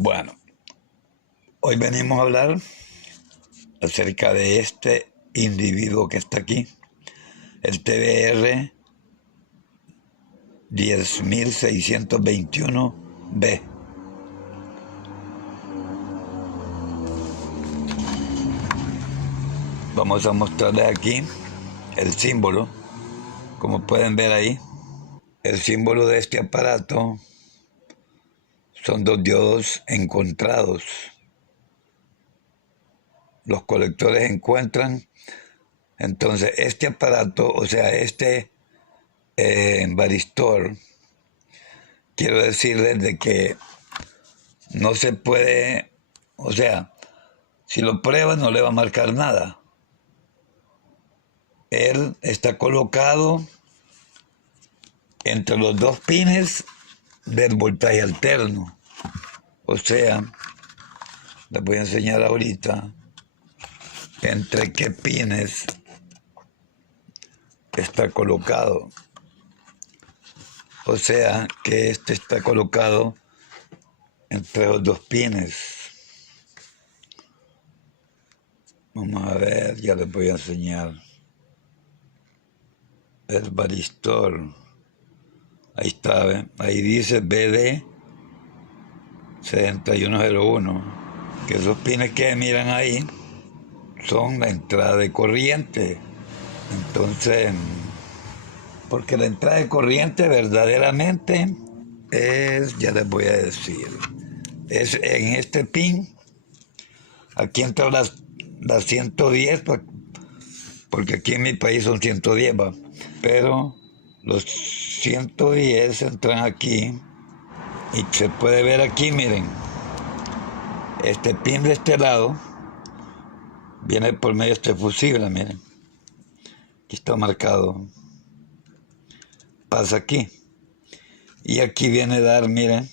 Bueno, hoy venimos a hablar acerca de este individuo que está aquí, el TBR 10621B. Vamos a mostrarles aquí el símbolo, como pueden ver ahí. El símbolo de este aparato son dos diodos encontrados. Los colectores encuentran. Entonces, este aparato, o sea, este varistor, quiero decirles de que no se puede, o sea, si lo prueba no le va a marcar nada. Él está colocado entre los dos pines del voltaje alterno. O sea, les voy a enseñar ahorita entre qué pines está colocado. O sea, que este está colocado entre los dos pines. Vamos a ver, ya les voy a enseñar. El varistor. Ahí está, ¿ven? Ahí dice BD 7101. Que esos pines que miran ahí son la entrada de corriente. Entonces, porque la entrada de corriente verdaderamente es, ya les voy a decir, es en este pin. Aquí entra las 110, porque aquí en mi país son 110, ¿va? Pero los 110 entran aquí y se puede ver aquí, miren, este pin de este lado viene por medio de este fusible, miren, aquí está marcado, pasa aquí y aquí viene a dar, miren,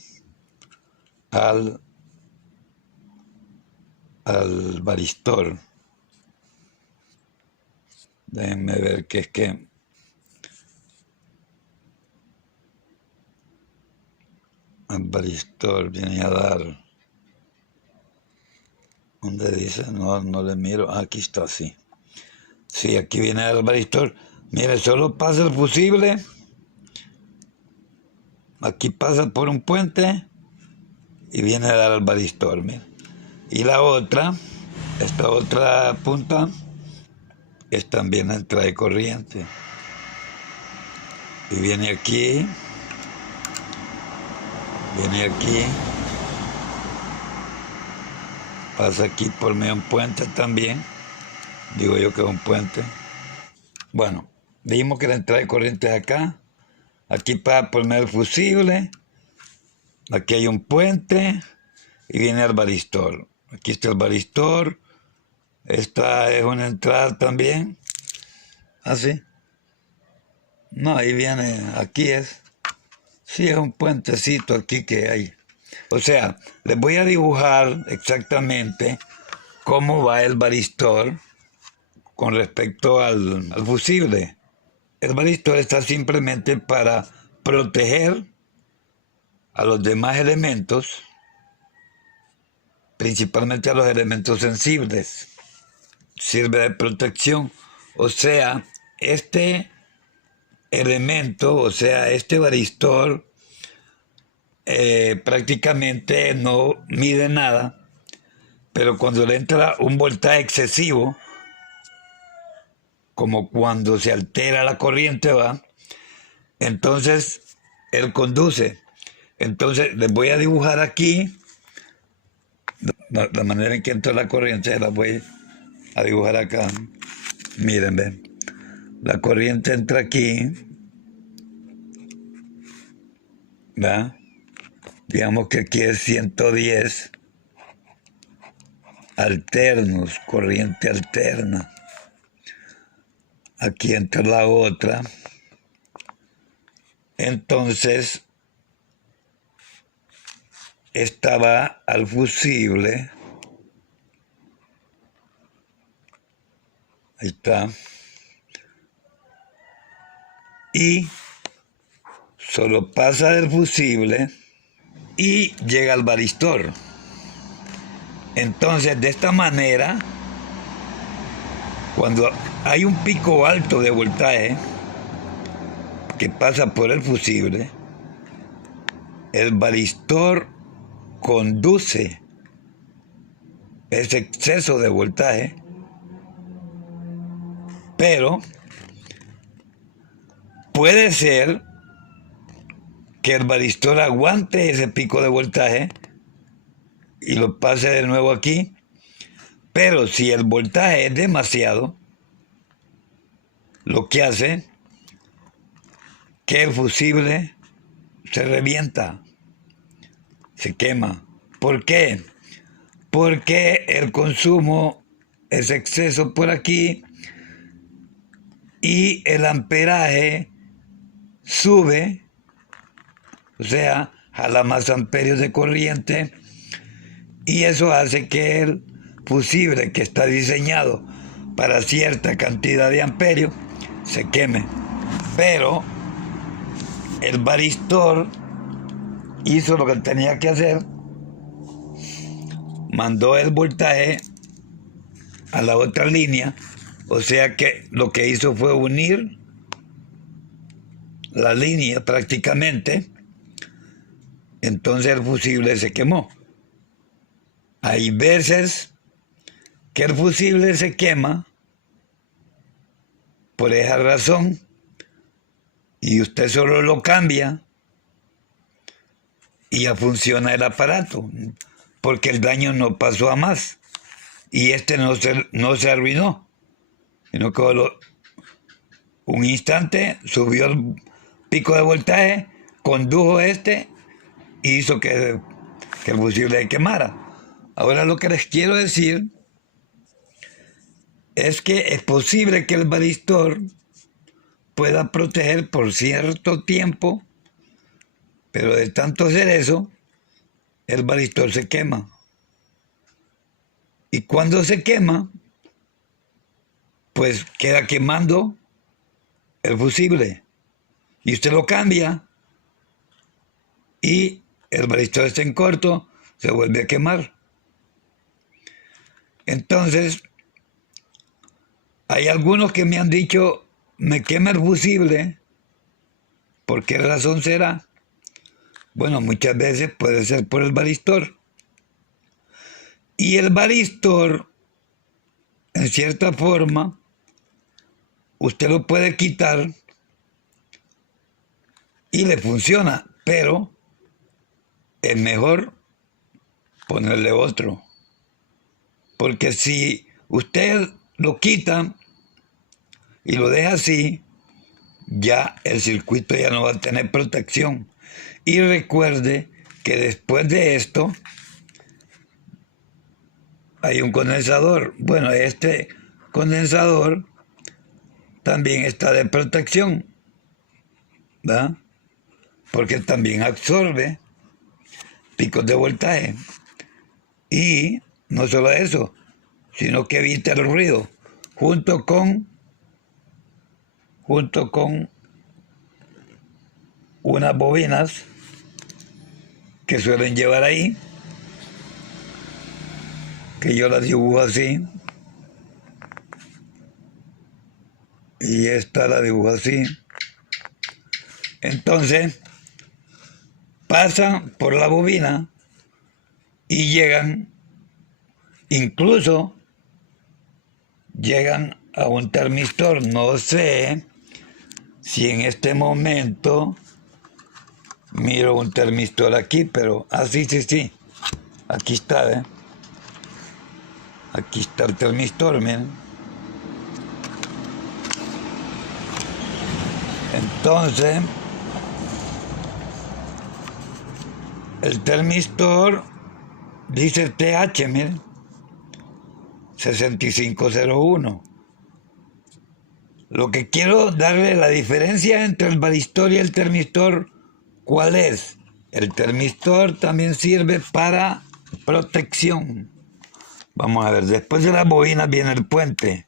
al varistor. Déjenme ver que es que al varistor viene a dar. ¿Dónde dice? No le miro. Aquí está, sí. Sí, aquí viene a dar el varistor. Mire, solo pasa el fusible. Aquí pasa por un puente y viene a dar al varistor, mire. Y la otra, esta otra punta, es también la entrada de corriente. Y viene aquí, pasa aquí por medio de un puente también. Digo yo que es un puente. Bueno, dijimos que la entrada de corriente es acá. Aquí pasa por medio del fusible. Aquí hay un puente y viene el varistor. Aquí está el varistor. Esta es una entrada también. ¿Así? No, ahí viene, aquí es. Sí, es un puentecito aquí que hay. O sea, les voy a dibujar exactamente cómo va el varistor con respecto al fusible. El varistor está simplemente para proteger a los demás elementos, principalmente a los elementos sensibles. Sirve de protección. O sea, este elemento, o sea, este varistor prácticamente no mide nada, pero cuando le entra un voltaje excesivo, como cuando se altera la corriente, va, entonces él conduce. Entonces les voy a dibujar aquí la manera en que entra la corriente, la voy a dibujar acá. Miren, ven. La corriente entra aquí, ¿verdad? Digamos que aquí es 110 alternos, corriente alterna. Aquí entra la otra. Entonces, esta va al fusible. Ahí está. Y solo pasa del fusible y llega al varistor. Entonces, de esta manera, cuando hay un pico alto de voltaje que pasa por el fusible, el varistor conduce ese exceso de voltaje, pero puede ser que el varistor aguante ese pico de voltaje y lo pase de nuevo aquí, pero si el voltaje es demasiado, lo que hace que el fusible se revienta, se quema. ¿Por qué? Porque el consumo es exceso por aquí y el amperaje sube, o sea, jala más amperios de corriente, y eso hace que el fusible, que está diseñado para cierta cantidad de amperios, se queme. Pero el varistor hizo lo que tenía que hacer, mandó el voltaje a la otra línea, o sea que lo que hizo fue unir la línea prácticamente, entonces el fusible se quemó. Hay veces que el fusible se quema por esa razón y usted solo lo cambia y ya funciona el aparato, porque el daño no pasó a más y no se arruinó, sino que un instante subió el pico de voltaje, condujo y hizo que el fusible se quemara. Ahora lo que les quiero decir es que es posible que el varistor pueda proteger por cierto tiempo, pero de tanto hacer eso, el varistor se quema. Y cuando se quema, pues queda quemando el fusible. Y usted lo cambia y el varistor está en corto, se vuelve a quemar. Entonces, hay algunos que me han dicho, me quema el fusible. ¿Por qué razón será? Bueno, muchas veces puede ser por el varistor. Y el varistor, en cierta forma, usted lo puede quitar y le funciona, pero es mejor ponerle otro. Porque si usted lo quita y lo deja así, ya el circuito ya no va a tener protección. Y recuerde que después de esto hay un condensador. Bueno, este condensador también está de protección, ¿verdad? Porque también absorbe picos de voltaje. Y no solo eso, sino que evita el ruido, junto con unas bobinas que suelen llevar ahí, que yo las dibujo así, y esta la dibujo así. Entonces, pasan por la bobina y incluso llegan a un termistor. No sé si en este momento miro un termistor aquí, pero sí, aquí está, aquí está el termistor, miren. Entonces, el termistor dice TH, miren, 6501. Lo que quiero darle la diferencia entre el varistor y el termistor, ¿cuál es? El termistor también sirve para protección. Vamos a ver, después de las bobinas viene el puente.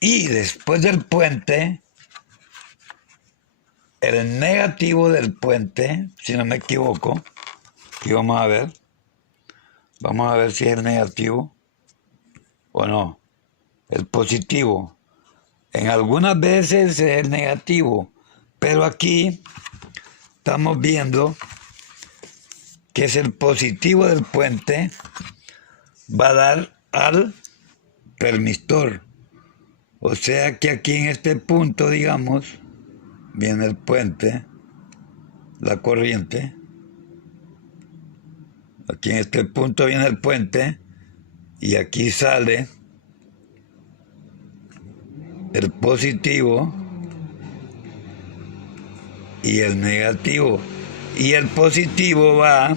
Y después del puente, el negativo del puente, si no me equivoco, aquí vamos a ver, Vamos a ver si es el negativo o no. El positivo. En algunas veces es el negativo, pero aquí estamos viendo que es el positivo del puente, va a dar al termistor. O sea que aquí en este punto, digamos, viene el puente, la corriente. Aquí en este punto viene el puente y aquí sale el positivo y el negativo. Y el positivo va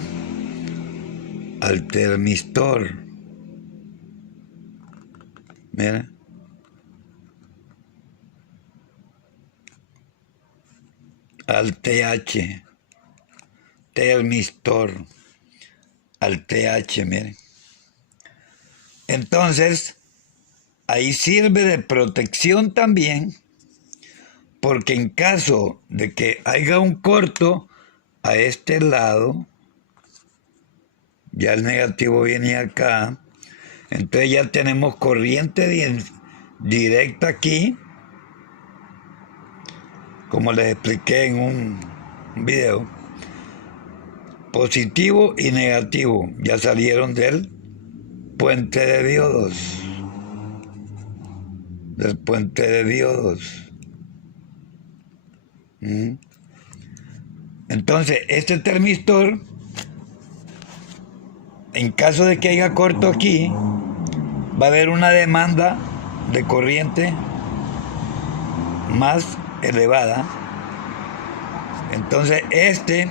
al termistor. Mira. Al TH. Termistor. Al TH, miren. Entonces, ahí sirve de protección también, porque en caso de que haya un corto a este lado, ya el negativo viene acá, entonces ya tenemos corriente directa aquí, como les expliqué en un video. Positivo y negativo ya salieron del puente de diodos. Del puente de diodos. Entonces, este termistor, en caso de que haya corto aquí, va a haber una demanda de corriente más elevada. Entonces, este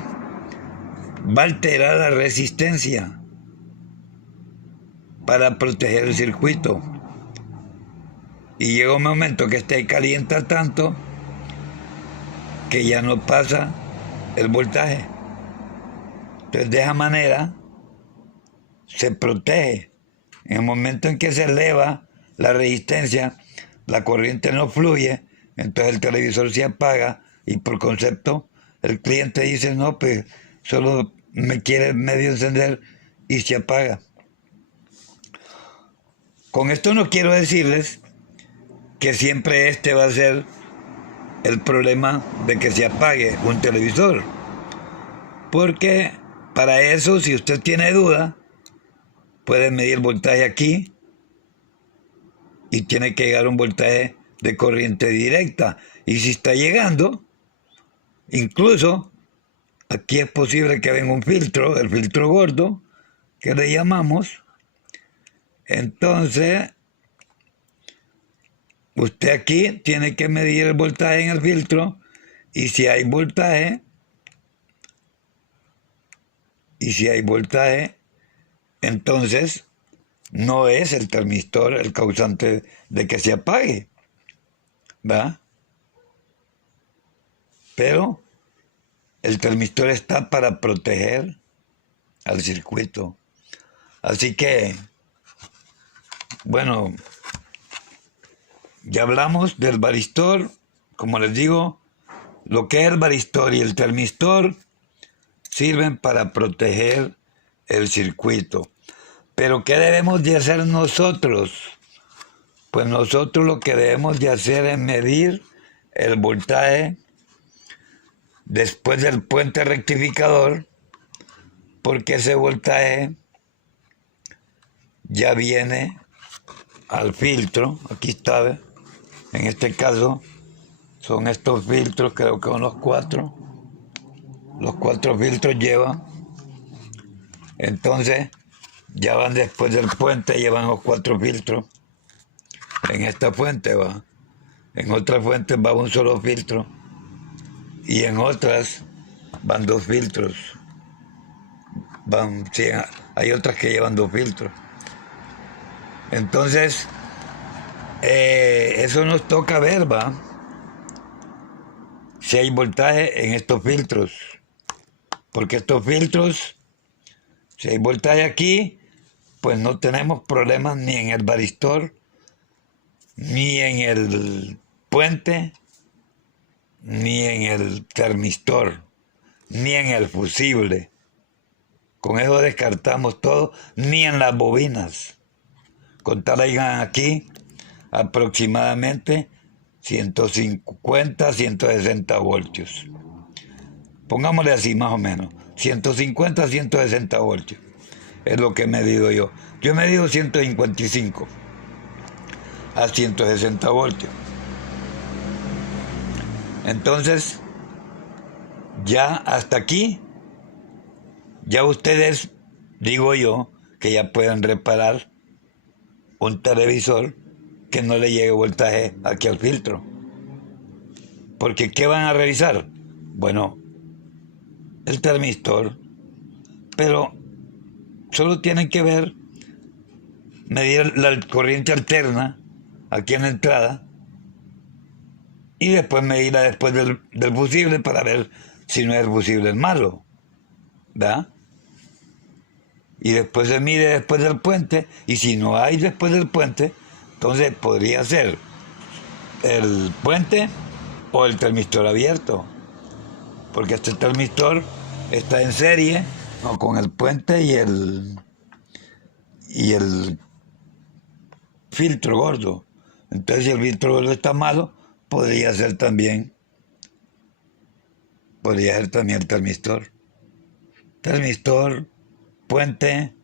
va a alterar la resistencia para proteger el circuito. Y llega un momento que este calienta tanto que ya no pasa el voltaje. Entonces, de esa manera se protege. En el momento en que se eleva la resistencia, la corriente no fluye, entonces el televisor se apaga y por concepto el cliente dice, no, pues solo me quiere medio encender y se apaga. Con esto no quiero decirles que siempre este va a ser el problema de que se apague un televisor. Porque para eso, si usted tiene duda, puede medir el voltaje aquí y tiene que llegar a un voltaje de corriente directa. Y si está llegando, incluso aquí es posible que venga un filtro, el filtro gordo, que le llamamos. Entonces, usted aquí tiene que medir el voltaje en el filtro y si hay voltaje, entonces no es el termistor el causante de que se apague, ¿va? Pero el termistor está para proteger al circuito. Así que, bueno, ya hablamos del varistor. Como les digo, lo que es el varistor y el termistor sirven para proteger el circuito. Pero ¿qué debemos de hacer nosotros? Pues nosotros lo que debemos de hacer es medir el voltaje después del puente rectificador, porque ese voltaje ya viene al filtro. Aquí está, ¿ve? En este caso son estos filtros, creo que son los cuatro. Los cuatro filtros llevan. Entonces ya van después del puente, llevan los cuatro filtros. En esta fuente va. En otras fuentes va un solo filtro. Y en otras van dos filtros. Sí, hay otras que llevan dos filtros. Entonces, eso nos toca ver, ¿va? Si hay voltaje en estos filtros. Porque estos filtros, si hay voltaje aquí, pues no tenemos problemas ni en el varistor, ni en el puente, ni en el termistor, ni en el fusible. Con eso descartamos todo, ni en las bobinas. Con tal hayan aquí aproximadamente 150, 160 voltios. Pongámosle así más o menos, 150, 160 voltios. Es lo que he medido yo. Yo he medido 155 a 160 voltios. Entonces, ya hasta aquí, ya ustedes, digo yo, que ya pueden reparar un televisor que no le llegue voltaje aquí al filtro. Porque ¿qué van a revisar? Bueno, el termistor, pero solo tienen que ver, medir la corriente alterna aquí en la entrada y después medirla después del fusible para ver si no es el fusible el malo, ¿verdad? Y después se mide después del puente, y si no hay después del puente, entonces podría ser el puente o el termistor abierto, porque este termistor está en serie, ¿no?, con el puente y el filtro gordo. Entonces, si el filtro gordo está malo, podría ser también el termistor. Termistor, puente.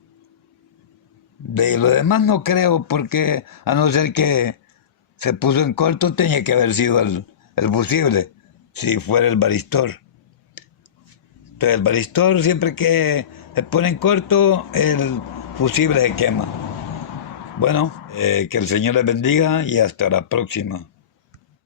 De lo demás no creo, porque a no ser que se puso en corto, tenía que haber sido el fusible, si fuera el varistor. Entonces el varistor, siempre que se pone en corto, el fusible se quema. Bueno, que el Señor les bendiga y hasta la próxima.